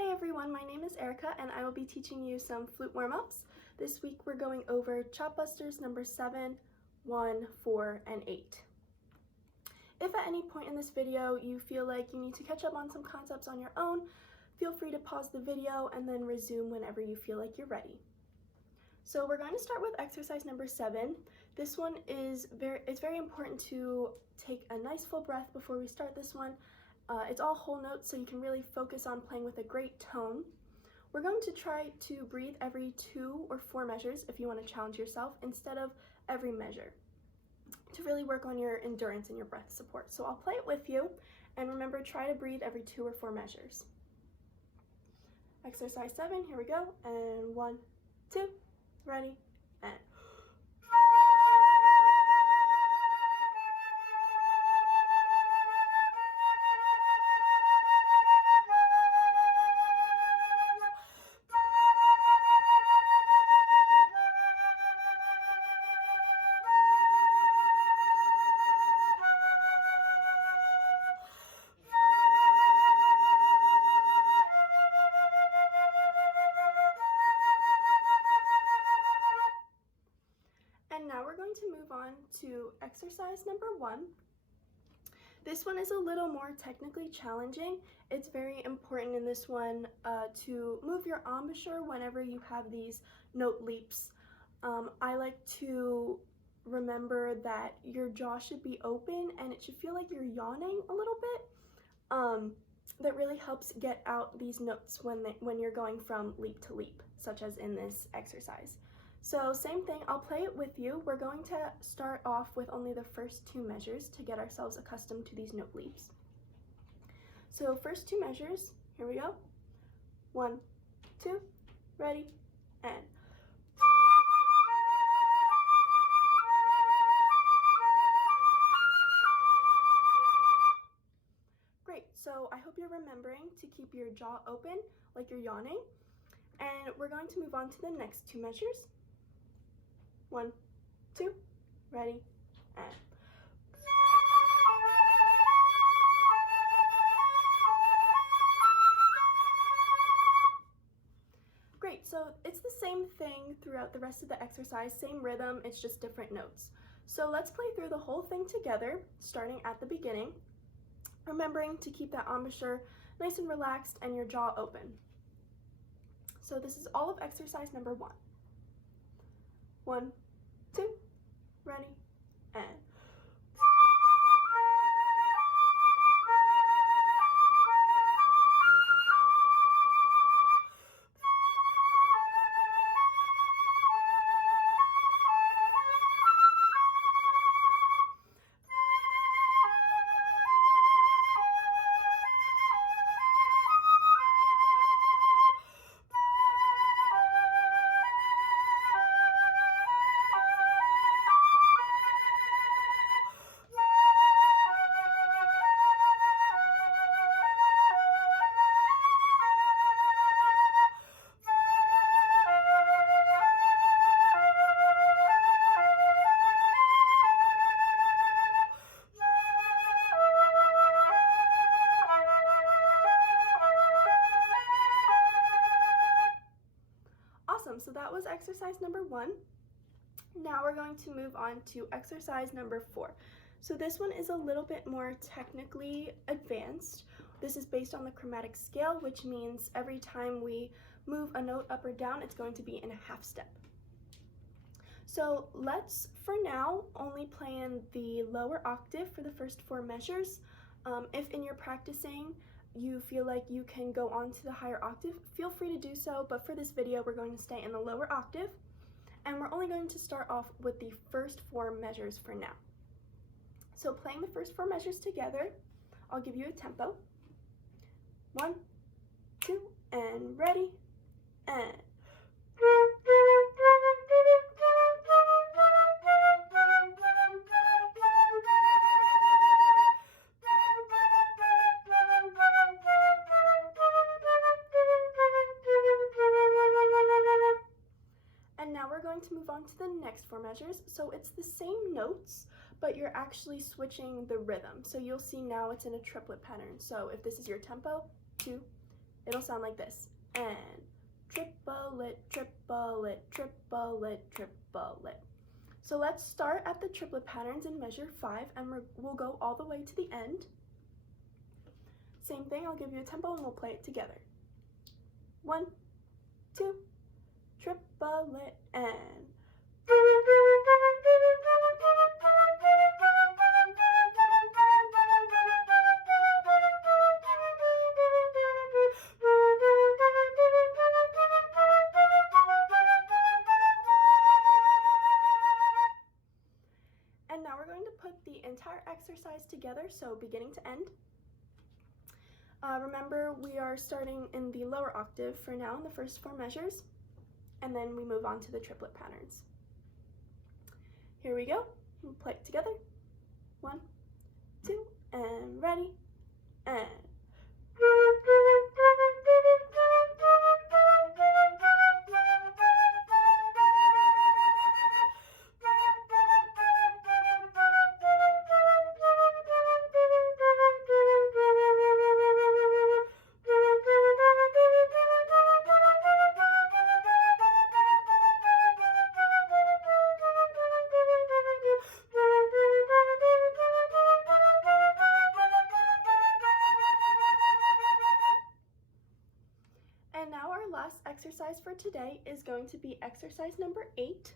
Hi everyone, my name is Erica and I will be teaching you some flute warm-ups. This week we're going over chop busters number 7, 1, 4, and 8. If at any point in this video you feel like you need to catch up on some concepts on your own, feel free to pause the video and then resume whenever you feel like you're ready. So we're going to start with exercise number 7. This one is very important to take a nice full breath before we start this one. It's all whole notes, so you can really focus on playing with a great tone. We're going to try to breathe every 2 or 4 measures if you want to challenge yourself, instead of every measure, to really work on your endurance and your breath support. So I'll play it with you, and remember, try to breathe every 2 or 4 measures. Exercise 7, here we go, and 1, 2, ready, and... And now we're going to move on to exercise number 1. This one is a little more technically challenging. It's very important in this one to move your embouchure whenever you have these note leaps. I like to remember that your jaw should be open and it should feel like you're yawning a little bit. That really helps get out these notes when you're going from leap to leap, such as in this exercise. So same thing, I'll play it with you. We're going to start off with only the first 2 measures to get ourselves accustomed to these note leaps. So first 2 measures, here we go. 1, 2, ready, and... Great, so I hope you're remembering to keep your jaw open like you're yawning. And we're going to move on to the next 2 measures. 1, 2, ready, and... Great, so it's the same thing throughout the rest of the exercise, same rhythm, it's just different notes. So let's play through the whole thing together, starting at the beginning, remembering to keep that embouchure nice and relaxed and your jaw open. So this is all of exercise number 1. 1, 2, ready, and... So that was exercise number 1. Now we're going to move on to exercise number 4. So this one is a little bit more technically advanced. This is based on the chromatic scale, which means every time we move a note up or down, it's going to be in a half step. So let's, for now, only play in the lower octave for the first 4 measures. If in your practicing, you feel like you can go on to the higher octave, feel free to do so, but for this video we're going to stay in the lower octave, and we're only going to start off with the first 4 measures for now. So playing the first 4 measures together, I'll give you a tempo. 1, 2, and ready, and... To move on to the next 4 measures. So it's the same notes, but you're actually switching the rhythm. So you'll see now it's in a triplet pattern. So if this is your tempo, 2, it'll sound like this. And triplet, triplet, triplet, triplet. So let's start at the triplet patterns and measure 5, and we'll go all the way to the end. Same thing, I'll give you a tempo and we'll play it together. 1, 2, triplet, and now we're going to put the entire exercise together, so beginning to end. Remember, we are starting in the lower octave for now in the first 4 measures, and then we move on to the triplet patterns. Here we go. We'll play it together. 1, 2, and ready, and exercise for today is going to be exercise number 8.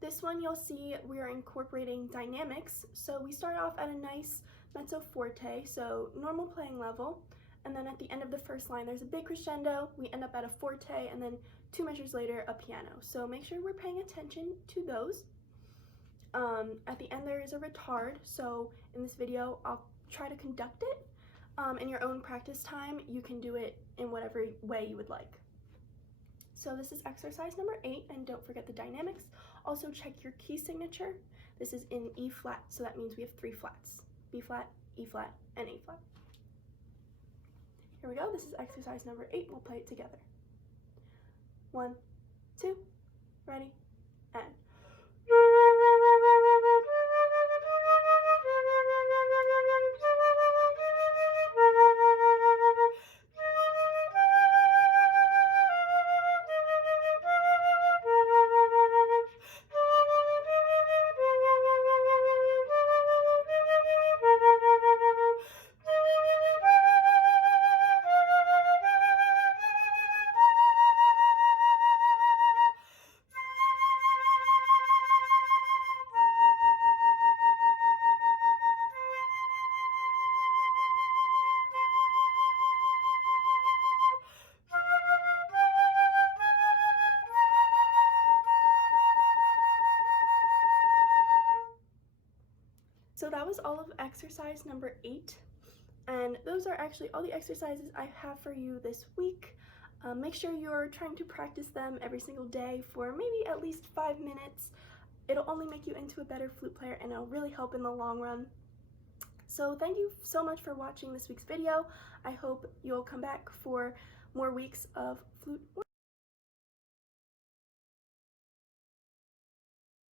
This one you'll see we are incorporating dynamics. So we start off at a nice mezzo forte, so normal playing level, and then at the end of the first line there's a big crescendo, we end up at a forte, and then 2 measures later a piano. So make sure we're paying attention to those. At the end there is a retard, so in this video I'll try to conduct it. In your own practice time, you can do it in whatever way you would like. So this is exercise number 8, and don't forget the dynamics. Also check your key signature. This is in E flat, so that means we have 3 flats: B flat, E flat, and A flat. Here we go, this is exercise number 8, we'll play it together. 1, 2, ready, and so that was all of exercise number 8, and those are actually all the exercises I have for you this week. Make sure you're trying to practice them every single day for maybe at least 5 minutes. It'll only make you into a better flute player, and it'll really help in the long run. So thank you so much for watching this week's video. I hope you'll come back for more weeks of flute work.